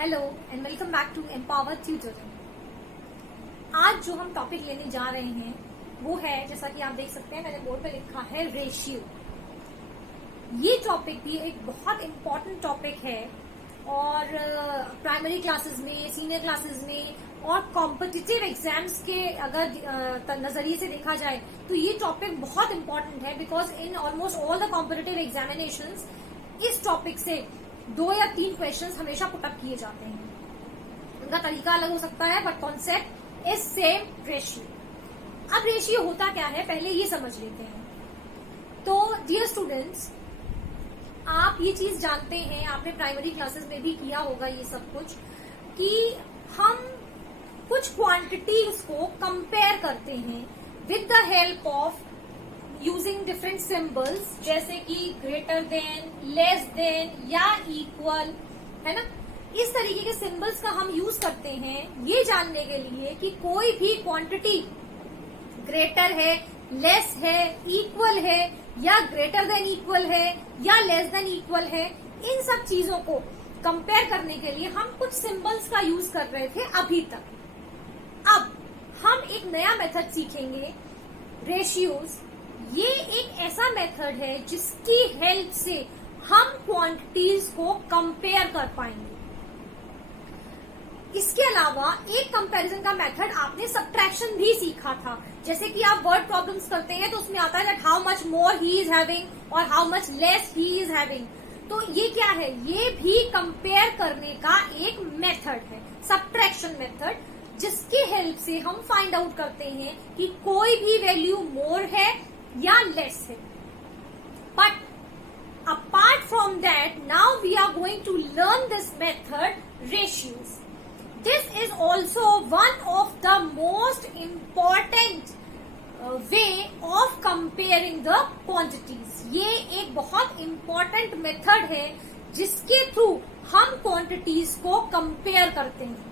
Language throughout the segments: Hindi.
Hello and welcome back to Empower tutoring. आज जो हम टॉपिक लेने जा रहे हैं वो है, जैसा कि आप देख सकते हैं मैंने बोर्ड पे लिखा है, रेशियो। ये टॉपिक भी एक बहुत इम्पोर्टेंट टॉपिक है और प्राइमरी क्लासेस में, सीनियर क्लासेस में और कॉम्पिटिटिव एग्जाम्स के अगर नजरिए से देखा जाए तो ये टॉपिक बहुत इम्पोर्टेंट है, because in almost all the competitive examinations इस टॉपिक से 2 या 3 क्वेश्चंस हमेशा पुटअप किए जाते हैं। उनका तरीका अलग हो सकता है but concept is same, ratio. अब रेशियो होता क्या है पहले ये समझ लेते हैं। तो डियर स्टूडेंट्स, आप ये चीज जानते हैं, आपने प्राइमरी क्लासेस में भी किया होगा ये सब कुछ, कि हम कुछ क्वांटिटीज को कंपेयर करते हैं with the help of using different symbols, जैसे कि ग्रेटर देन, लेस देन या इक्वल, है ना। इस तरीके के सिंबल्स का हम यूज करते हैं ये जानने के लिए कि कोई भी क्वांटिटी ग्रेटर है, लेस है, इक्वल है या ग्रेटर देन इक्वल है या लेस देन इक्वल है। इन सब चीजों को कंपेयर करने के लिए हम कुछ सिंबल्स का यूज कर रहे थे अभी तक। अब हम एक नया मेथड सीखेंगे, रेशियोज। ये एक ऐसा मेथड है जिसकी हेल्प से हम क्वांटिटीज को कंपेयर कर पाएंगे। इसके अलावा एक कंपैरिजन का मेथड आपने सब्ट्रैक्शन भी सीखा था, जैसे कि आप वर्ड प्रॉब्लम्स करते हैं तो उसमें आता है that how much more he is having और how much less he is having. तो ये क्या है? ये भी कंपेयर करने का एक मेथड है, सब्ट्रैक्शन मेथड, जिसकी हेल्प से हम फाइंड आउट करते हैं कि कोई भी वैल्यू मोर है या लेस है। But apart from that, now we are going to learn this method, ratios. This is also one of the most important way of comparing the quantities. ये एक बहुत important method है जिसके थ्रू हम क्वांटिटीज को कंपेयर करते हैं।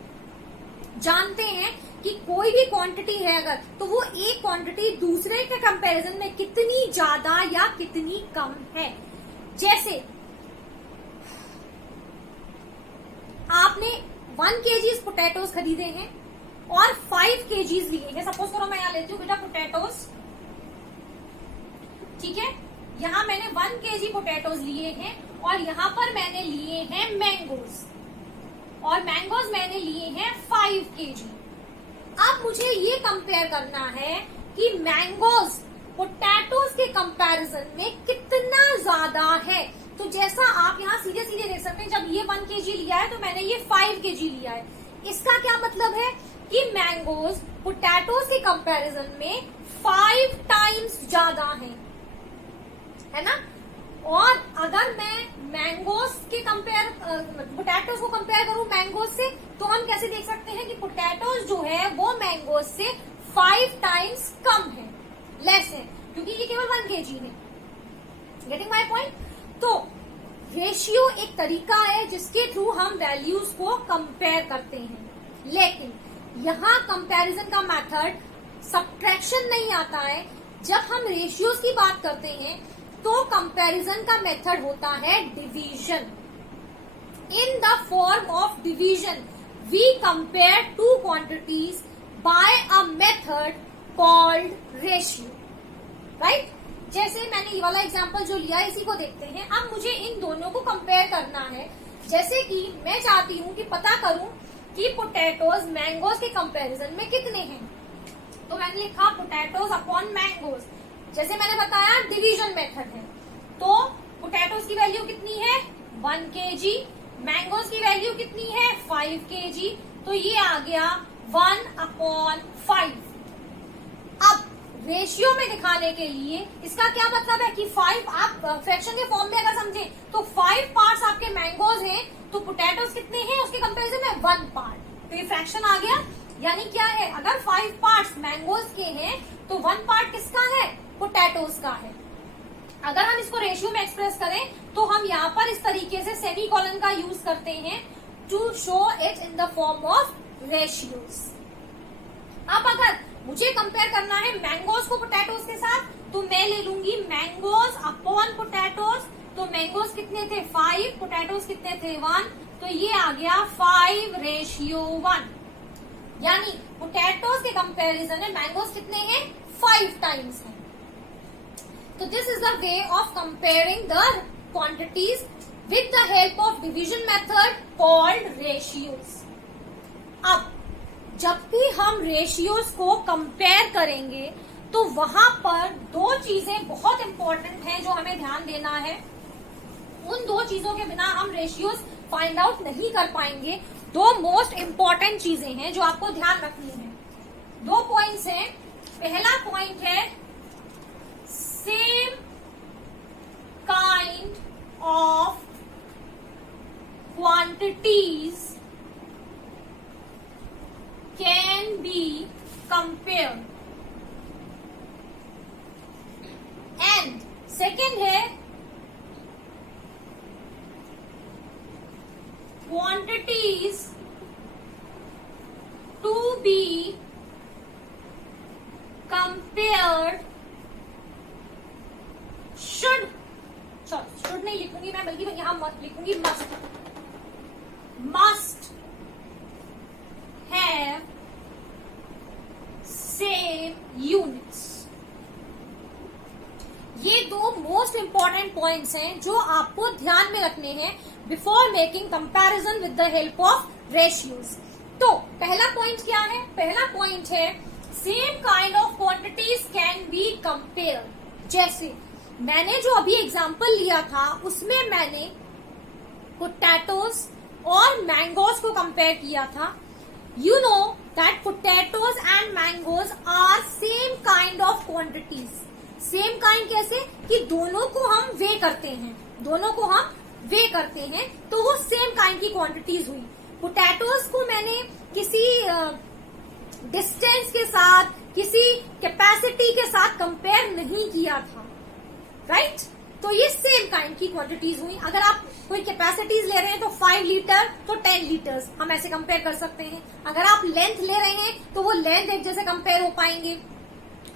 जानते हैं कि कोई भी क्वांटिटी है अगर, तो वो एक क्वांटिटी दूसरे के कंपैरिजन में कितनी ज्यादा या कितनी कम है। जैसे आपने 1 kg पोटैटोज खरीदे हैं और 5 kg लिए हैं। सपोज करो मैं यहाँ लेती हूँ बेटा पोटैटोज, ठीक है। यहाँ मैंने 1 kg पोटैटोज लिए हैं और यहाँ पर मैंने लिए हैं मैंगोज, और मैंगोज मैंने लिए हैं 5 kg। अब मुझे ये कंपेयर करना है कि मैंगोज पोटैटोज के कंपैरिजन में कितना ज्यादा है। तो जैसा आप यहाँ सीधे सीधे देख सकते हैं, जब ये 1 kg लिया है तो मैंने ये 5 kg लिया है। इसका क्या मतलब है कि मैंगोज पोटैटोज के कंपैरिजन में 5 टाइम्स ज्यादा है ना। और अगर मैं मैंगोज के पोटैटोज को कंपेयर करूं मैंगोज से, तो हम कैसे देख सकते हैं कि पोटैटोज जो है वो मैंगोज से 5 टाइम्स कम है, लेस है, क्योंकि ये केवल 1 kg है। Getting my point? तो रेशियो एक तरीका है जिसके थ्रू हम वैल्यूज को कंपेयर करते हैं, लेकिन यहाँ कंपैरिजन का मेथड सब्ट्रैक्शन नहीं आता है। जब हम रेशियोज की बात करते हैं तो कंपैरिजन का मेथड होता है division. In the form of division we compare 2 quantities by a method called ratio, right. जैसे मैंने ये वाला एग्जांपल जो लिया इसी को देखते हैं। अब मुझे इन दोनों को कंपेयर करना है। जैसे कि मैं चाहती हूँ कि पता करूं कि पोटैटोज मैंगोज के कंपैरिजन में कितने हैं, तो मैंने लिखा पोटैटोज अपॉन मैंगोज। जैसे मैंने बताया डिवीजन मेथड है, तो पोटैटोज की वैल्यू कितनी है 1 kg, मैंगोज की वैल्यू कितनी है 5 kg, तो ये आ गया 1/5। अब रेशियो में दिखाने के लिए इसका क्या मतलब है कि 5, आप फ्रैक्शन के फॉर्म में अगर समझे तो 5 पार्ट्स आपके मैंगोज हैं, तो पोटैटोज कितने हैं उसके कंपैरिजन में 1 पार्ट, तो ये फ्रैक्शन आ गया। यानी क्या है, अगर 5 पार्ट्स मैंगोज के हैं तो 1 पार्ट किसका है, पोटैटोज का है। अगर हम इसको रेशियो में एक्सप्रेस करें तो हम यहाँ पर इस तरीके से सेमीकोलन का यूज करते हैं to show it in the form of ratios. अब अगर मुझे कंपेयर करना है मैंगोज को पोटैटोज के साथ, तो मैं ले लूंगी मैंगोज अपॉन पोटैटोज। तो मैंगोज कितने थे 5, पोटैटोज कितने थे 1, तो ये आ गया 5:1, यानी पोटैटोज के कंपैरिजन में मैंगोज कितने हैं? 5 टाइम्स हैं। तो this is the way of comparing the quantities with the help of division method called ratios. अब जब भी हम रेशियोज को कंपेयर करेंगे तो वहां पर 2 चीजें बहुत इंपॉर्टेंट हैं जो हमें ध्यान देना है। उन 2 चीजों के बिना हम रेशियोज फाइंड आउट नहीं कर पाएंगे। 2 मोस्ट इंपॉर्टेंट चीजें हैं जो आपको ध्यान रखनी है। 2 पॉइंट्स हैं। पहला पॉइंट है same kind of quantities can be compared, and second है quantities to be compared should नहीं लिखूंगी मैं, बल्कि यहां मत लिखूंगी, must have same units। ये 2 मोस्ट इंपॉर्टेंट पॉइंट्स हैं जो आपको ध्यान में रखने हैं before making comparison with the help of ratios. तो पहला पॉइंट क्या है? पहला पॉइंट है same kind of quantities can be compare. जैसे मैंने जो अभी एग्जांपल लिया था उसमें मैंने पोटैटोज और मैंगोज को कंपेयर किया था। You know that potatoes and mangoes are same kind of quantities. Same kind कैसे? कि दोनों को हम वे करते हैं, दोनों को हम वे करते हैं तो वो सेम काइंड की क्वांटिटीज हुई। पोटैटोज को मैंने किसी डिस्टेंस के साथ, किसी कैपेसिटी के साथ कंपेयर नहीं किया था, राइट? तो ये सेम काइंड की क्वांटिटीज हुई। अगर आप कोई कैपेसिटीज ले रहे हैं तो 5 लीटर तो 10 लीटर्स हम ऐसे कंपेयर कर सकते हैं। अगर आप लेंथ ले रहे हैं तो वो लेंथ एक जैसे कंपेयर हो पाएंगे।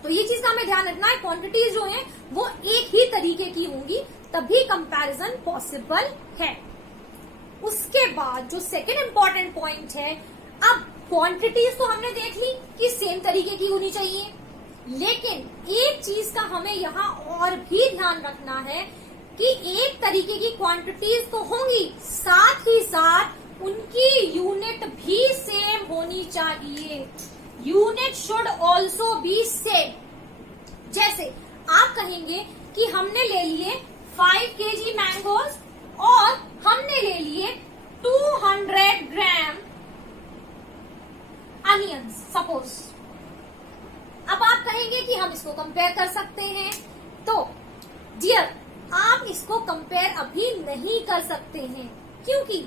तो ये चीज का हमें ध्यान रखना है, क्वांटिटीज जो हैं वो एक ही तरीके की होंगी तभी कंपैरिजन पॉसिबल है। उसके बाद जो सेकेंड इंपॉर्टेंट पॉइंट है, अब क्वांटिटीज तो हमने देख ली कि सेम तरीके की होनी चाहिए, लेकिन एक चीज का हमें यहाँ और भी ध्यान रखना है कि एक तरीके की क्वांटिटीज तो होंगी, साथ ही साथ उनकी यूनिट भी सेम होनी चाहिए। Unit should also be same. जैसे आप कहेंगे कि हमने ले लिए 5 kg मैंगोज और हमने ले लिए 200 ग्राम अनियंस सपोज। अब आप कहेंगे कि हम इसको कंपेयर कर सकते हैं, तो डियर आप इसको कंपेयर अभी नहीं कर सकते हैं क्योंकि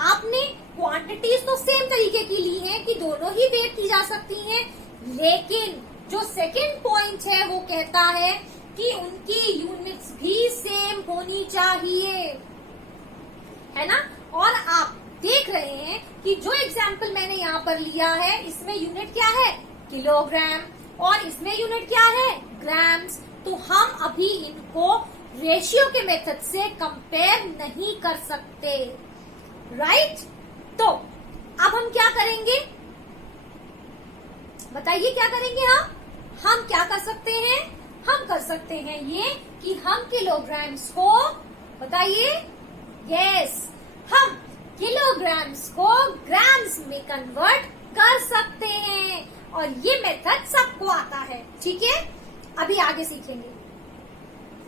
आपने क्वांटिटीज तो सेम तरीके की ली है कि दोनों ही वेट की जा सकती हैं, लेकिन जो सेकंड पॉइंट है वो कहता है कि उनकी यूनिट्स भी सेम होनी चाहिए, है ना? और आप देख रहे हैं कि जो एग्जाम्पल मैंने यहाँ पर लिया है इसमें यूनिट क्या है? किलोग्राम, और इसमें यूनिट क्या है? ग्राम्स। तो हम अभी इनको रेशियो के मेथड से कंपेयर नहीं कर सकते, राइट? तो अब हम क्या करेंगे बताइए, क्या करेंगे? हम क्या कर सकते हैं? हम कर सकते हैं ये कि हम किलोग्राम्स को, बताइए, यस, हम किलोग्राम्स को ग्राम्स में कन्वर्ट कर सकते हैं और ये मेथड सबको आता है, ठीक है? अभी आगे सीखेंगे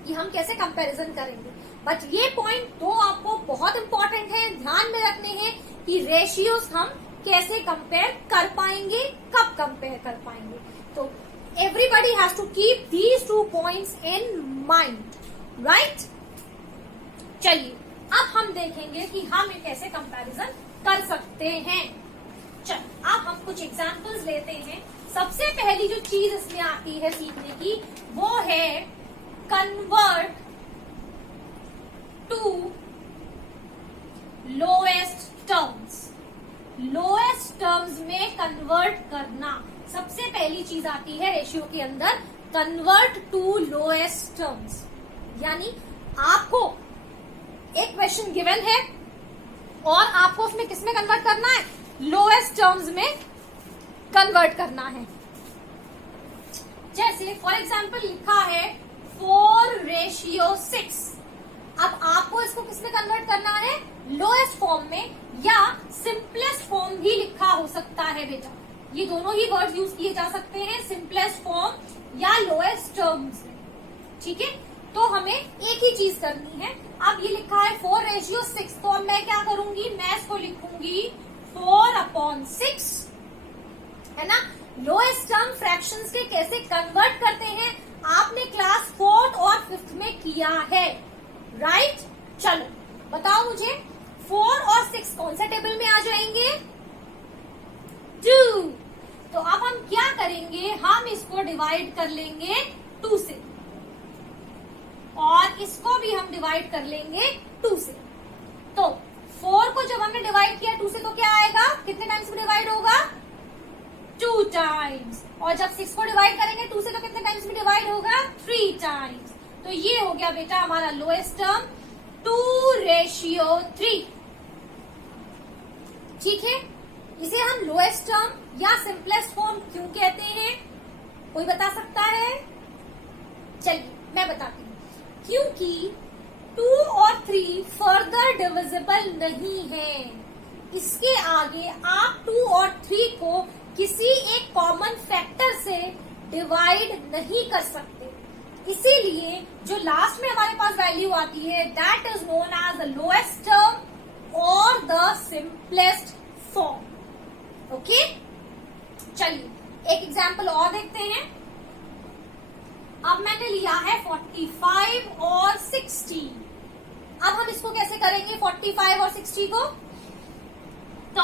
कि हम कैसे कंपैरिजन करेंगे, बट ये पॉइंट 2 आपको बहुत इंपॉर्टेंट है, ध्यान में रखने हैं कि रेशियोज हम कैसे कंपेयर कर पाएंगे, कब कंपेयर कर पाएंगे। तो everybody has to keep these 2 points in mind, right? चलिए अब हम देखेंगे कि हम ये कैसे कंपैरिजन कर सकते हैं। चल अब हम कुछ एग्जांपल्स लेते हैं। सबसे पहली जो चीज इसमें आती है सीखने की वो है convert to lowest terms. Lowest terms में कन्वर्ट करना, सबसे पहली चीज आती है रेशियो के अंदर, कन्वर्ट टू लोएस्ट टर्म्स। यानी आपको एक क्वेश्चन गिवन है और आपको उसमें किसमें कन्वर्ट करना है, लोएस्ट टर्म्स में कन्वर्ट करना है। जैसे फॉर एग्जाम्पल लिखा है 4:6। अब आपको इसको किसमें कन्वर्ट करना है, लोएस्ट फॉर्म में, या सिंपलेस्ट फॉर्म भी लिखा हो सकता है बेटा, ये दोनों ही वर्ड यूज किए जा सकते हैं, सिंपलेस्ट फॉर्म या लोएस्ट टर्म्स में। ठीक है, तो हमें एक ही चीज करनी है। अब ये लिखा है 4:6, तो अब मैं क्या करूंगी, मैं इसको लिखूंगी 4/6, है ना। लोएस्ट टर्म फ्रैक्शंस के कैसे कन्वर्ट करते हैं आपने क्लास 4th और 5th में किया है, राइट। चलो बताओ मुझे 4 और 6 कौन से टेबल में आ जाएंगे, 2। तो अब हम क्या करेंगे, हम इसको डिवाइड कर लेंगे 2 से, और इसको भी हम डिवाइड कर लेंगे 2 से। तो 4 को जब हमने डिवाइड किया 2 से तो क्या आएगा, कितने टाइम्स में डिवाइड होगा, 2 टाइम्स। और जब 6 को डिवाइड करेंगे 2 से तो कितने टाइम्स में डिवाइड होगा, 3 टाइम्स। तो ये हो गया बेटा हमारा लोएस्ट टर्म 2:3। ठीक है, इसे हम लोएस्ट टर्म या सिंपलेस्ट फॉर्म क्यों कहते हैं, कोई बता सकता है? चलिए मैं बताती हूँ। क्योंकि 2 और 3 फर्दर डिविजिबल नहीं है, इसके आगे आप 2 और 3 को किसी एक कॉमन फैक्टर से डिवाइड नहीं कर सकते, इसीलिए जो लास्ट में हमारे पास वैल्यू आती है that is known as the lowest term और द सिंपलेस्ट फॉर्म। ओके, चलिए एक एग्जांपल और देखते हैं। अब मैंने लिया है 45 और 60। अब हम इसको कैसे करेंगे 45 और 60 को, तो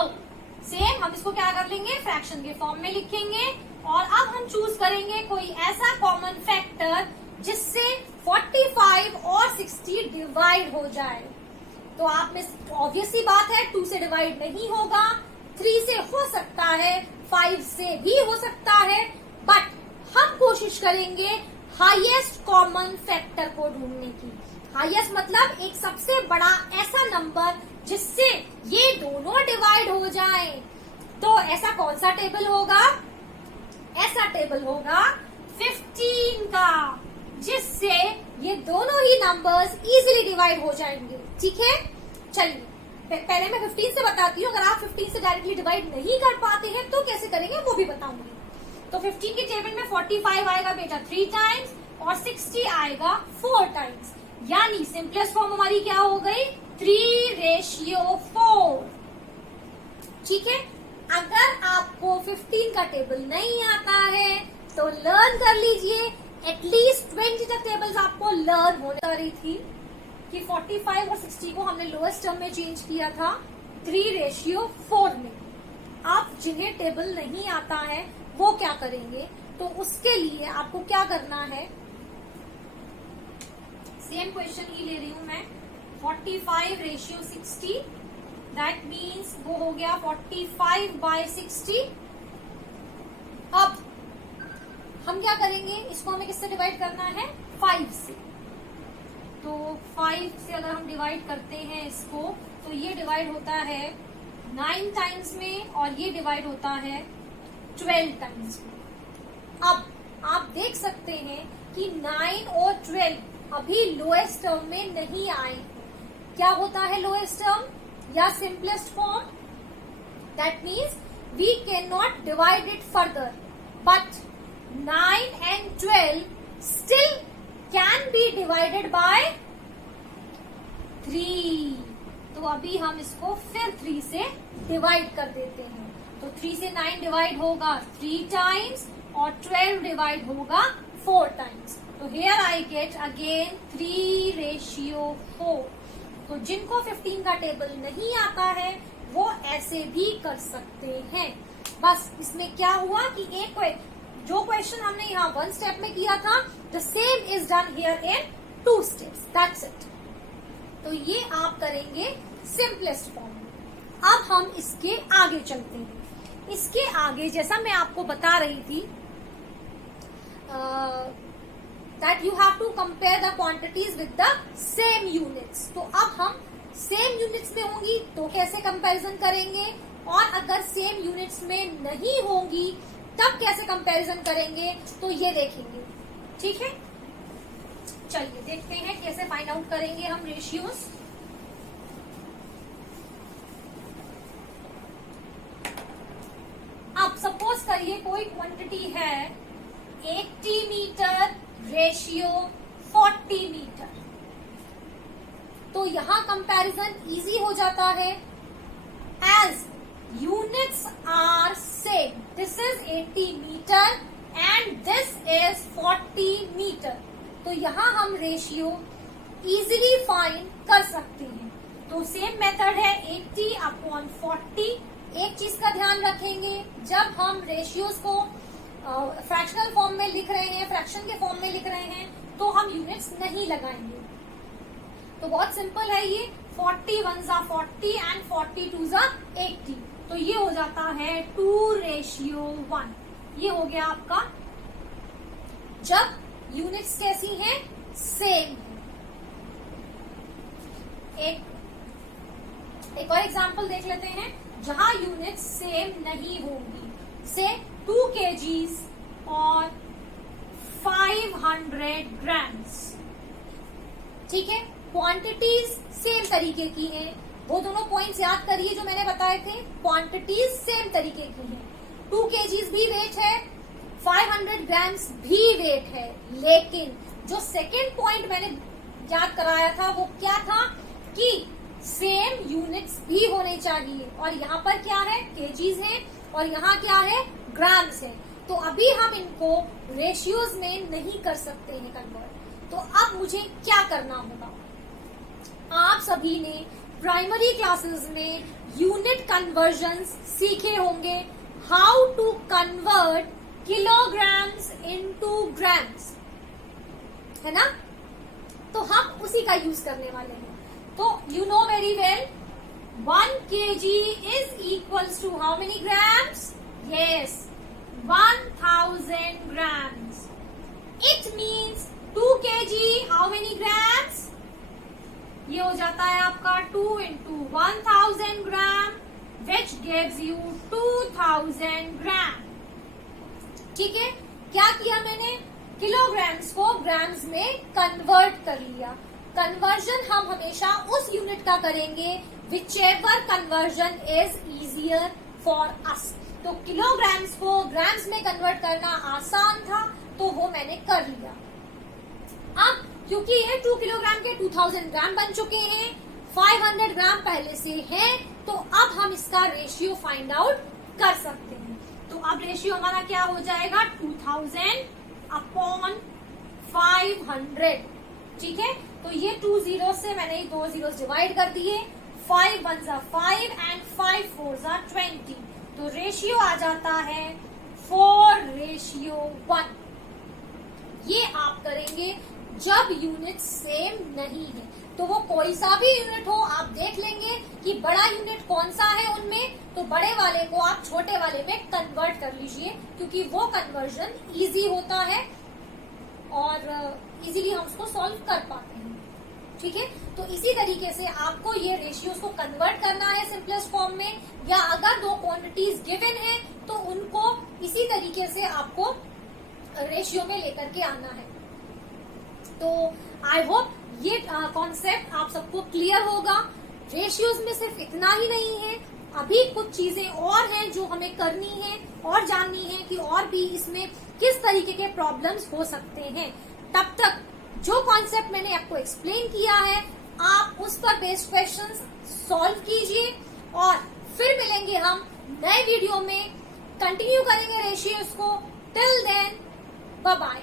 सेम हम इसको क्या कर लेंगे, फ्रैक्शन के फॉर्म में लिखेंगे, और अब हम चूज करेंगे कोई ऐसा कॉमन फैक्टर जिससे 45 और 60 डिवाइड हो जाए। तो आप में ऑब्वियस सी बात है 2 से डिवाइड नहीं होगा, 3 से हो सकता है, 5 से भी हो सकता है, बट हम कोशिश करेंगे हाईएस्ट कॉमन फैक्टर को ढूंढने की। हाईएस्ट मतलब एक सबसे बड़ा ऐसा नंबर जिससे ये दोनों डिवाइड हो जाएं। तो ऐसा कौन सा टेबल होगा, ऐसा टेबल होगा 15 का, जिससे ये दोनों ही नंबर्स इजीली डिवाइड हो जाएंगे। ठीक है, चलिए पहले मैं 15 से बताती हूँ, अगर आप 15 से डायरेक्टली डिवाइड नहीं कर पाते हैं तो कैसे करेंगे वो भी बताऊंगी। तो 15 के टेबल में 45 आएगा बेटा 3 टाइम्स और 60 आएगा 4 टाइम्स, यानी सिंपलेस्ट फॉर्म हमारी क्या हो गई 3:4। ठीक है, अगर आपको 15 का टेबल नहीं आता है तो लर्न कर लीजिए, एटलीस्ट 20 तक टेबल्स आपको लर्न होने रही थी कि 45 और 60 को हमने लोएस्ट टर्म में चेंज किया था 3:4 में। आप जिन्हें टेबल नहीं आता है वो क्या करेंगे, तो उसके लिए आपको क्या करना है, सेम क्वेश्चन ही ले रही हूं मैं, 45:60, दैट मीन्स वो हो गया 45/60। अब हम क्या करेंगे, इसको हमें किससे डिवाइड करना है, 5 से। तो 5 से अगर हम डिवाइड करते हैं इसको, तो ये डिवाइड होता है 9 टाइम्स में और ये डिवाइड होता है 12 टाइम्स में। अब आप देख सकते हैं कि 9 और 12 अभी लोएस्ट टर्म में नहीं आए। क्या होता है लोएस्ट टर्म या simplest form, that means we can not divide it further, but 9 and 12 still can be divided by 3। तो अभी हम इसको फिर 3 से डिवाइड कर देते हैं। तो 3 से 9 डिवाइड होगा 3 टाइम्स और 12 डिवाइड होगा 4 टाइम्स। तो हियर आई गेट अगेन 3:4। तो जिनको 15 का टेबल नहीं आता है वो ऐसे भी कर सकते हैं। बस इसमें क्या हुआ कि एक जो क्वेश्चन हमने यहाँ 1 स्टेप में किया था, the same is done here in 2 steps, that's it. तो ये आप करेंगे सिंपलेस्ट फॉर्म में। अब हम इसके आगे चलते हैं। इसके आगे जैसा मैं आपको बता रही थी that you have to compare the quantities with the same units. तो अब हम सेम यूनिट्स में होंगी तो कैसे कंपैरिजन करेंगे, और अगर सेम यूनिट्स में नहीं होंगी तब कैसे कंपैरिजन करेंगे, तो ये देखेंगे। ठीक है, चलिए देखते हैं कैसे फाइंड आउट करेंगे हम रेशियोज। अब सपोज करिए कोई क्वांटिटी है 80 मीटर रेशियो 40 मीटर, तो यहां कंपैरिजन इजी हो जाता है। As units are same, this is 80 metre and this is 40 metre, तो यहां हम रेशियो इजीली फाइंड कर सकते हैं। तो सेम मेथड है 80 अपॉन 40। एक चीज का ध्यान रखेंगे, जब हम रेशियोज को फ्रैक्शनल फॉर्म में लिख रहे हैं, फ्रैक्शन के फॉर्म में लिख रहे हैं, तो हम यूनिट्स नहीं लगाएंगे। तो बहुत सिंपल है ये, 40 1 जा 40 एंड 40 2 जा 80, तो ये हो जाता है 2:1। ये हो गया आपका जब यूनिट्स कैसी हैं, सेम। एक और एग्जांपल देख लेते हैं जहां यूनिट्स सेम नहीं होंगी। से 2 kgs और 500 ग्राम्स। ठीक है, क्वांटिटीज सेम तरीके की हैं, वो दोनों पॉइंट्स याद करिए जो मैंने बताए थे। क्वांटिटीज सेम तरीके की हैं, 2 kgs भी वेट है, 500 ग्राम्स भी वेट है, लेकिन जो सेकेंड पॉइंट मैंने याद कराया था वो क्या था कि सेम यूनिट्स भी होने चाहिए। और यहाँ पर क्या है, केजीज है, और यहाँ क्या है, ग्राम्स है। तो अभी हम इनको रेशियोज में नहीं कर सकते हैं कन्वर्ट। तो अब मुझे क्या करना होगा, आप सभी ने प्राइमरी क्लासेस में यूनिट कन्वर्जन्स सीखे होंगे, how to convert kilograms into grams, है ना। तो हम उसी का यूज करने वाले हैं। तो you know very well 1 kg is equals to how many grams? Yes, 1000 grams. It means 2 kg how many grams? ये हो जाता है आपका 2 into 1000 gram, which gives you 2000 gram. ठीक है, क्या किया मैंने, किलोग्राम्स को ग्राम्स में कन्वर्ट कर लिया। कन्वर्जन हम हमेशा उस यूनिट का करेंगे which ever conversion is easier for us. तो किलोग्राम्स को ग्राम्स में कन्वर्ट करना आसान था, तो वो मैंने कर लिया। अब क्योंकि ये 2 किलोग्राम के 2000 ग्राम बन चुके हैं, 500 ग्राम पहले से है, तो अब हम इसका रेशियो फाइंड आउट कर सकते हैं। तो अब रेशियो हमारा क्या हो जाएगा, 2000 अपॉन 500। ठीक है, तो ये 2 जीरो से मैंने 2 जीरो डिवाइड कर दिए, 5 1 जा 5 एंड 5 4 जा 20, तो रेशियो आ जाता है 4:1। ये आप करेंगे जब यूनिट सेम नहीं है। तो वो कोई सा भी यूनिट हो, आप देख लेंगे कि बड़ा यूनिट कौन सा है उनमें, तो बड़े वाले को आप छोटे वाले में कन्वर्ट कर लीजिए, क्योंकि वो कन्वर्जन इजी होता है और इजीली हम उसको सॉल्व कर पाते हैं। ठीक है, तो इसी तरीके से आपको ये रेशियोज को कन्वर्ट करना है सिंपलेस्ट फॉर्म में, या अगर 2 क्वांटिटीज गिवन है तो उनको इसी तरीके से आपको रेशियो में लेकर के आना है। तो आई होप ये कॉन्सेप्ट आप सबको क्लियर होगा। रेशियोज में सिर्फ इतना ही नहीं है, अभी कुछ चीजें और हैं जो हमें करनी है और जाननी है कि और भी इसमें किस तरीके के प्रॉब्लम्स हो सकते हैं। तब तक जो कॉन्सेप्ट मैंने आपको एक्सप्लेन किया है, आप उस पर बेस्ड क्वेश्चंस सॉल्व कीजिए, और फिर मिलेंगे हम नए वीडियो में, कंटिन्यू करेंगे रेशियोज को। Till then, bye bye.